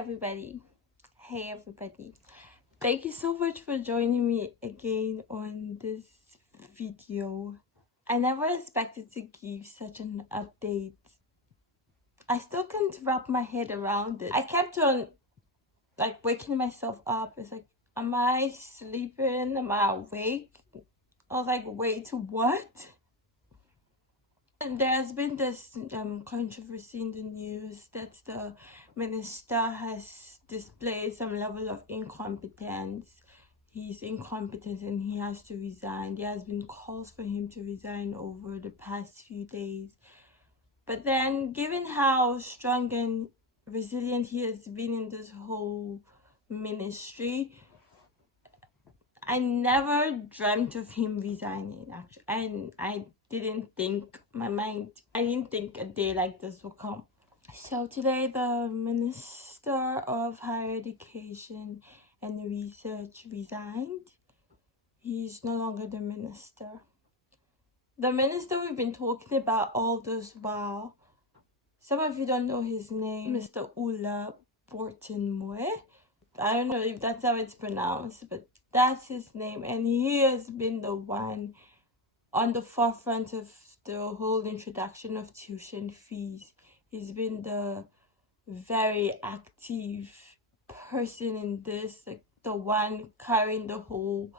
everybody. Hey everybody. Thank you so much for joining me again on this video. I never expected to give such an update. I still can't wrap my head around it. I kept on waking myself up. It's like, am I sleeping? Am I awake? I was like, wait, what? And there has been this controversy in the news that the minister has displayed some level of incompetence. He's incompetent and he has to resign. There has been calls for him to resign over the past few days. But then, given how strong and resilient he has been in this whole ministry, I never dreamt of him resigning, actually. And I didn't think a day like this would come. So today the Minister of Higher Education and Research resigned. He's no longer the minister. The minister we've been talking about all this while, some of you don't know his name, Mr. Ula Bortenmoe. I don't know if that's how it's pronounced, but that's his name, and he has been the one on the forefront of the whole introduction of tuition fees. He's been the very active person in this, like the one carrying the whole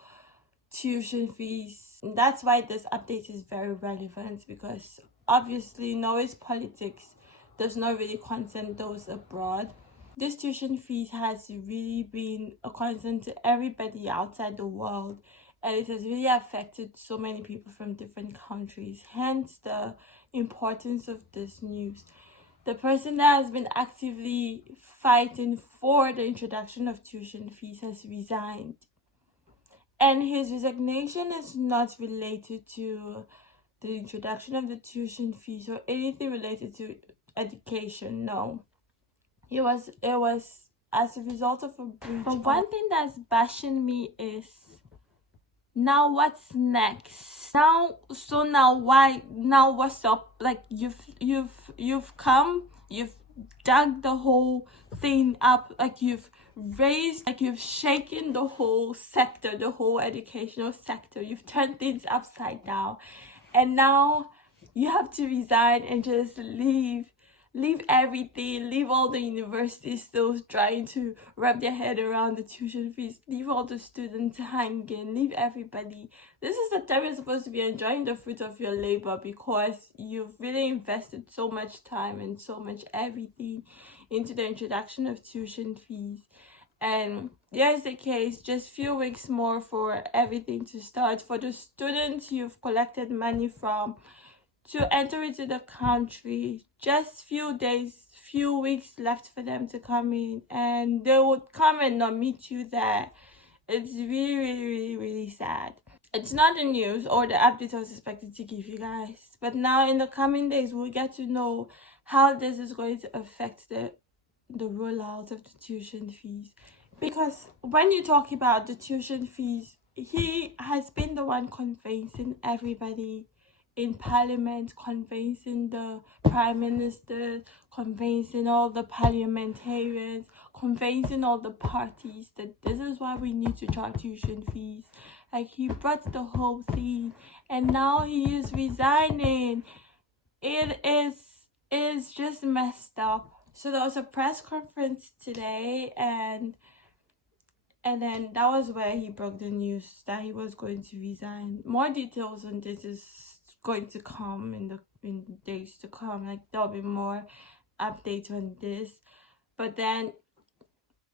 tuition fees. And that's why this update is very relevant, because obviously Norway's politics does not really concern those abroad. This tuition fees has really been a concern to everybody outside the world, and it has really affected so many people from different countries, hence the importance of this news. The person that has been actively fighting for the introduction of tuition fees has resigned, and his resignation is not related to the introduction of the tuition fees or anything related to education. No, it was as a result of a breach. But one thing that's bashing me is, now what's next? Now what's up? Like, you've come, you've dug the whole thing up, like you've shaken the whole sector, the whole educational sector. You've turned things upside down, and now you have to resign and just leave everything, leave all the universities still trying to wrap their head around the tuition fees, leave all the students hanging, leave everybody. This is the time you're supposed to be enjoying the fruit of your labor, because you've really invested so much time and so much everything into the introduction of tuition fees. And here's the case, just few weeks more for everything to start. For the students you've collected money from to enter into the country, just few weeks left for them to come in, and they would come and not meet you there. It's really sad. It's not the news or the update I was expected to give you guys, but now in the coming days we'll get to know how this is going to affect the rollout of the tuition fees. Because when you talk about the tuition fees, he has been the one convincing everybody in parliament, convincing the prime minister, convincing all the parliamentarians, convincing all the parties that this is why we need to charge tuition fees. Like, he brought the whole thing, and now he is resigning. It is just messed up. So there was a press conference today, and then that was where he broke the news that he was going to resign. More details on this is going to come in the days to come. Like, there'll be more updates on this. But then,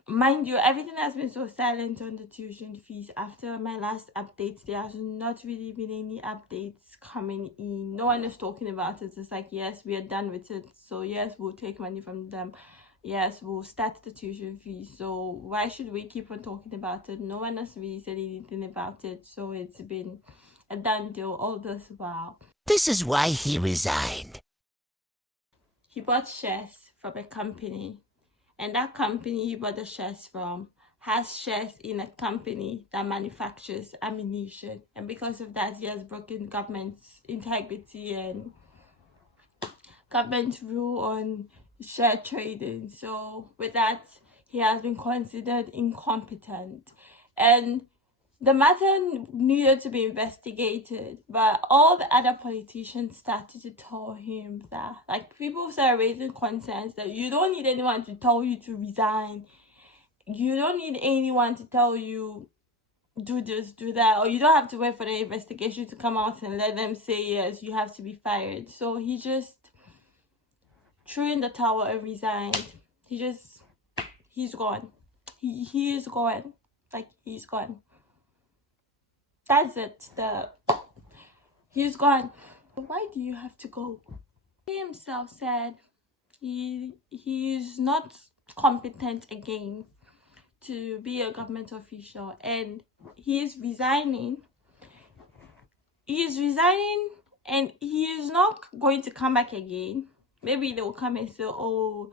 mind you, everything has been so silent on the tuition fees. After my last updates, there has not really been any updates coming in. No one is talking about it. It's like, yes, we are done with it, so yes, we'll take money from them, yes, we'll start the tuition fees. So why should we keep on talking about it? No one has really said anything about it, so it's been a done deal all this while. This is why he resigned. He bought shares from a company, and that company he bought the shares from has shares in a company that manufactures ammunition, and because of that he has broken government integrity and government rule on share trading. So with that, he has been considered incompetent, and the matter needed to be investigated. But all the other politicians started to tell him that, like, people started raising concerns that you don't need anyone to tell you to resign, you don't need anyone to tell you do this, do that, or you don't have to wait for the investigation to come out and let them say yes, you have to be fired. So he just threw in the towel and resigned. He's gone. He is gone. Like, he's gone. That's it. He's gone. Why do you have to go? He himself said he's not competent again to be a government official, and he is resigning. He is resigning, and he is not going to come back again. Maybe they will come and say, oh,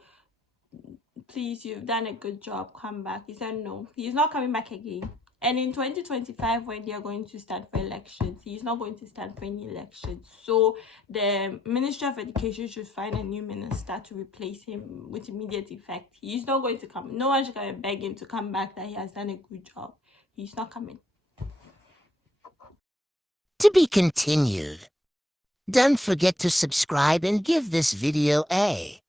please, you've done a good job, come back. He said no, he's not coming back again. And in 2025, when they are going to stand for elections, he's not going to stand for any elections. So the Ministry of Education should find a new minister to replace him with immediate effect. He's not going to come. No one should come and beg him to come back, that he has done a good job. He's not coming. To be continued. Don't forget to subscribe and give this video a